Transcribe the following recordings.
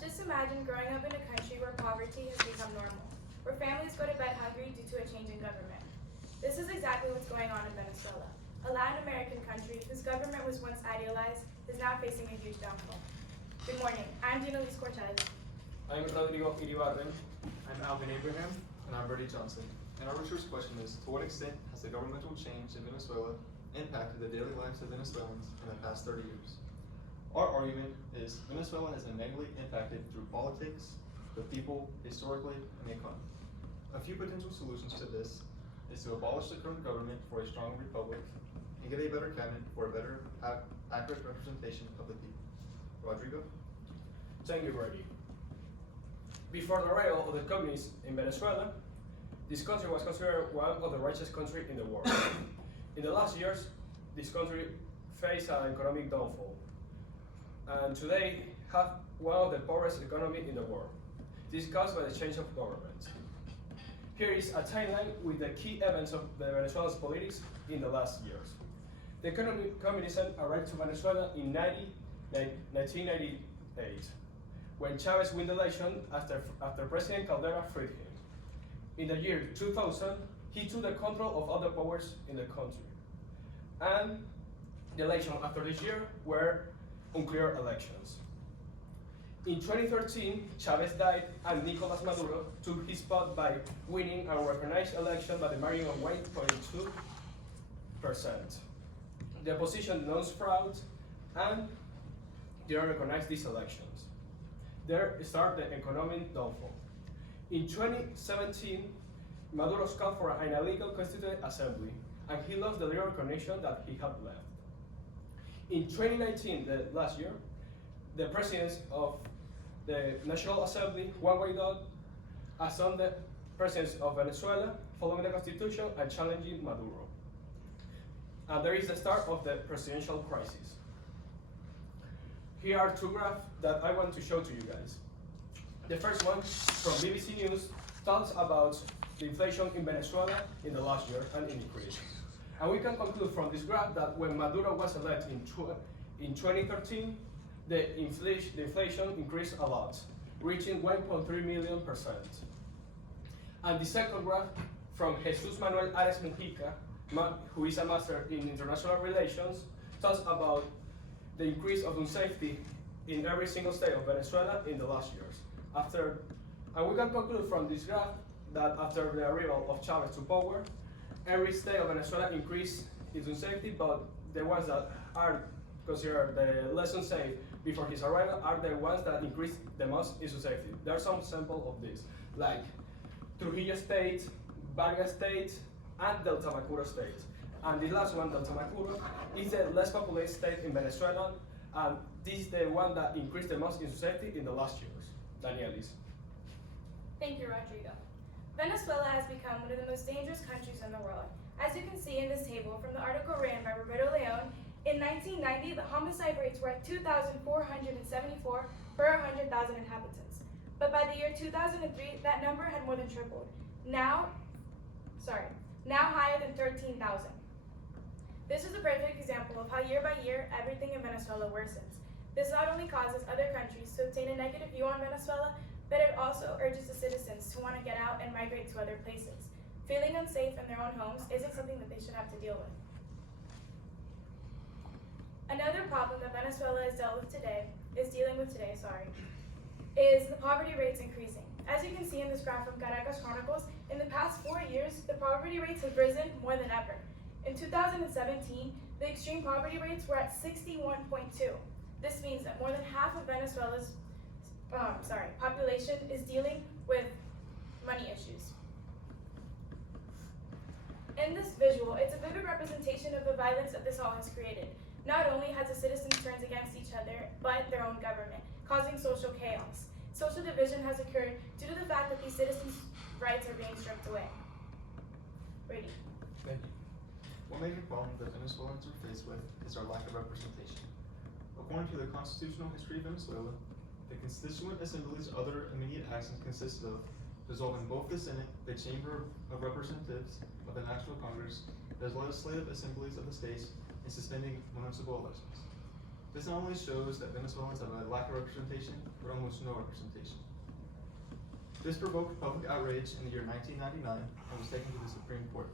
Just imagine growing up in a country where poverty has become normal, where families go to bed hungry due to a change in government. This is exactly what's going on in Venezuela. A Latin American country whose government was once idealized is now facing a huge downfall. Good morning, I'm Dina Luis Cortez. I'm Rodrigo Iribarren. I'm Alvin Abraham. And I'm Brady Johnson. And our research question is, to what extent has the governmental change in Venezuela impacted the daily lives of Venezuelans in the past 30 years? Our argument is Venezuela has been negatively impacted through politics, the people, historically, and the economy. A few potential solutions to this is to abolish the current government for a stronger republic and get a better cabinet for a better, accurate representation of the people. Rodrigo? Thank you, Brady. Before the arrival of the communists in Venezuela, this country was considered one of the richest countries in the world. In the last years, this country faced an economic downfall, and today have one of the poorest economies in the world. This is caused by the change of government. Here is a timeline with the key events of the Venezuela's politics in the last years. The communism arrived to Venezuela in 1998, when Chavez won the election after President Caldera freed him. In the year 2000, he took the control of other powers in the country. And the election after this year were unclear elections. In 2013, Chavez died and Nicolas Maduro took his spot by winning a recognized election by the margin of 1.2%. The opposition denounced fraud and they don't recognize these elections. There started the economic downfall. In 2017, Maduro called for an illegal constituent assembly, and he lost the legal recognition that he had left. In 2019, the last year, the president of the National Assembly, Juan Guaidó, assumed the presidency of Venezuela, following the constitution and challenging Maduro. And there is the start of the presidential crisis. Here are two graphs that I want to show to you guys. The first one from BBC News talks about the inflation in Venezuela in the last year and increase. And we can conclude from this graph that when Maduro was elected in 2013, the inflation increased a lot, reaching 1.3 million %. And the second graph from Jesus Manuel Ares Mujica, who is a master in international relations, talks about the increase of unsafety in every single state of Venezuela in the last years. And we can conclude from this graph that after the arrival of Chavez to power, every state of Venezuela increased its unsafety, but the ones that are considered the less unsafe before his arrival are the ones that increased the most in safety. There are some samples of this, like Trujillo State, Vargas State, and Delta Macuro State. And the last one, Delta Macuro, is the less populated state in Venezuela, and this is the one that increased the most in safety in the last years. Danielis. Thank you, Rodrigo. Venezuela has become one of the most dangerous countries in the world. As you can see in this table from the article written by Roberto Leon, in 1990, the homicide rates were at 2,474 per 100,000 inhabitants. But by the year 2003, that number had more than tripled. Now higher than 13,000. This is a perfect example of how year by year, everything in Venezuela worsens. This not only causes other countries to obtain a negative view on Venezuela, but it also urges the citizens to want to get out and migrate to other places. Feeling unsafe in their own homes isn't something that they should have to deal with. Another problem that Venezuela is dealing with today, is the poverty rates increasing. As you can see in this graph from Caracas Chronicles, in the past 4 years, the poverty rates have risen more than ever. In 2017, the extreme poverty rates were at 61.2. This means that more than half of Venezuela's population is dealing with money issues. In this visual, it's a vivid representation of the violence that this all has created. Not only has the citizens turned against each other, but their own government, causing social chaos. Social division has occurred due to the fact that these citizens' rights are being stripped away. Brady. Thank you. One major problem that Venezuelans are faced with is our lack of representation. According to the constitutional history of Venezuela, the constituent assembly's other immediate actions consist of dissolving both the Senate, the Chamber of Representatives of the National Congress, as legislative assemblies of the states, and suspending municipal elections. This not only shows that Venezuelans have a lack of representation, but almost no representation. This provoked public outrage in the year 1999 and was taken to the Supreme Court.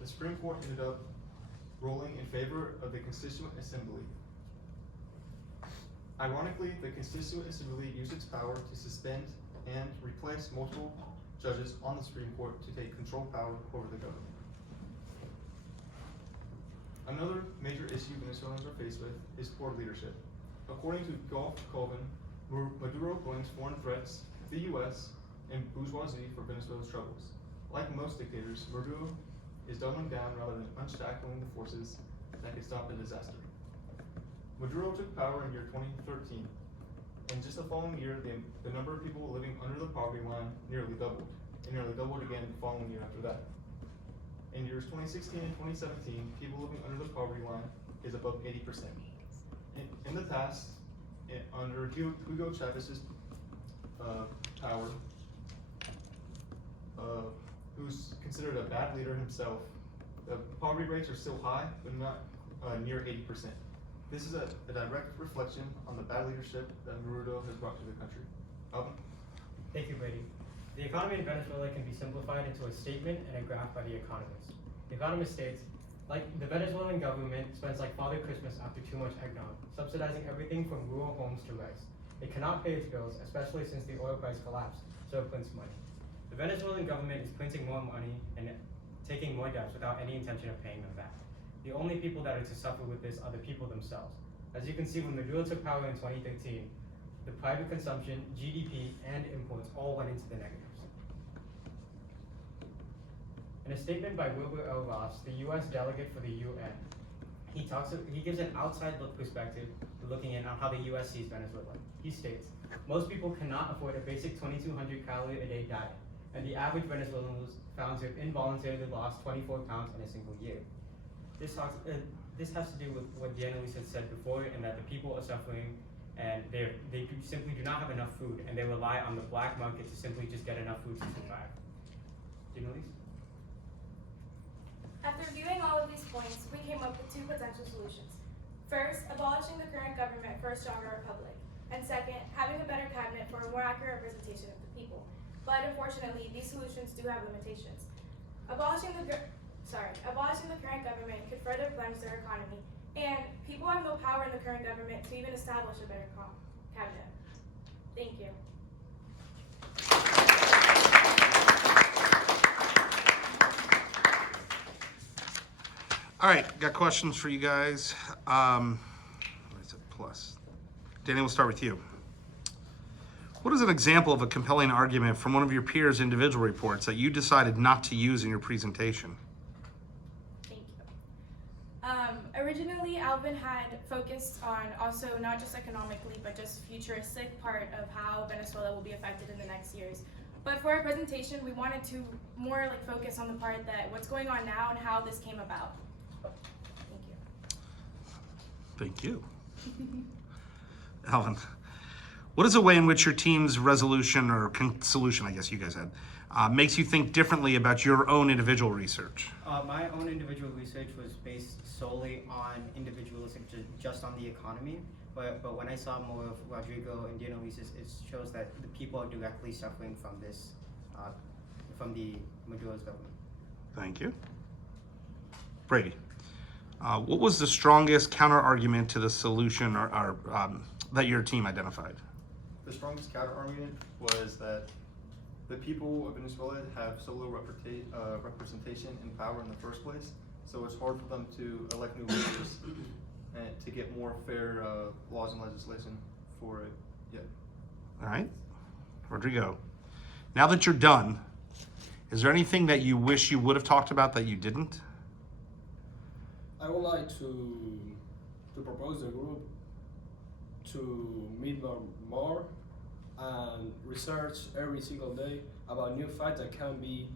The Supreme Court ended up ruling in favor of the Constituent Assembly. Ironically, the Constituent Assembly used its power to suspend and replace multiple judges on the Supreme Court to take control power over the government. Another major issue Venezuelans are faced with is poor leadership. According to Golf Colvin, Maduro blames foreign threats, the US, and bourgeoisie for Venezuela's troubles. Like most dictators, Maduro is doubling down rather than unshackling the forces that could stop the disaster. Maduro took power in year 2013, and just the following year, the number of people living under the poverty line nearly doubled, and nearly doubled again the following year after that. In years 2016 and 2017, people living under the poverty line is above 80%. In the past, under Hugo Chavez's power, who's considered a bad leader himself, the poverty rates are still high, but not near 80%. This is a direct reflection on the bad leadership that Maduro has brought to the country. Alvin? Thank you, Brady. The economy in Venezuela can be simplified into a statement and a graph by The Economist. The Economist states, like the Venezuelan government spends like Father Christmas after too much eggnog, subsidizing everything from rural homes to rice. It cannot pay its bills, especially since the oil price collapsed, so it prints money. The Venezuelan government is printing more money and taking more debts without any intention of paying them back. The only people that are to suffer with this are the people themselves. As you can see, when Maduro took power in 2013, the private consumption, GDP, and imports all went into the negatives. In a statement by Wilbur L. Ross, the U.S. delegate for the UN, he gives an outside look perspective looking in on how the U.S. sees Venezuela. He states, most people cannot afford a basic 2,200 calorie a day diet, and the average Venezuelan was found to have involuntarily lost 24 pounds in a single year. This has to do with what Annalise had said before, and that the people are suffering and they simply do not have enough food, and they rely on the black market to simply just get enough food to survive. Annalise? After reviewing all of these points, we came up with two potential solutions. First, abolishing the current government for a stronger republic. And second, having a better cabinet for a more accurate representation of the people. But unfortunately, these solutions do have limitations. Abolishing the current government could further plunge their economy, and people have no power in the current government to even establish a better cabinet. Thank you. All right, got questions for you guys. What is it, plus? Danny, we'll start with you. What is an example of a compelling argument from one of your peers' individual reports that you decided not to use in your presentation? Thank you. Originally, Alvin had focused on also not just economically, but just futuristic part of how Venezuela will be affected in the next years. But for our presentation, we wanted to more focus on the part that what's going on now and how this came about. Thank you. Alvin, what is a way in which your team's resolution or solution, I guess you guys had, makes you think differently about your own individual research? My own individual research was based solely on individualistic, just on the economy. But when I saw more of Rodrigo and Annalise's, it shows that the people are directly suffering from this, from the Maduro's government. Thank you. Brady, what was the strongest counter argument to the solution or that your team identified? The strongest counter argument was that the people of Venezuela have so low representation and power in the first place, so it's hard for them to elect new leaders and to get more fair laws and legislation for it. Yeah. All right. Rodrigo, now that you're done, is there anything that you wish you would have talked about that you didn't? I would like to propose the group to meet more and research every single day about new facts that can be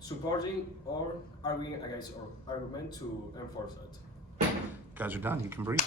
supporting or arguing against our argument to enforce it. You guys are done. You can breathe.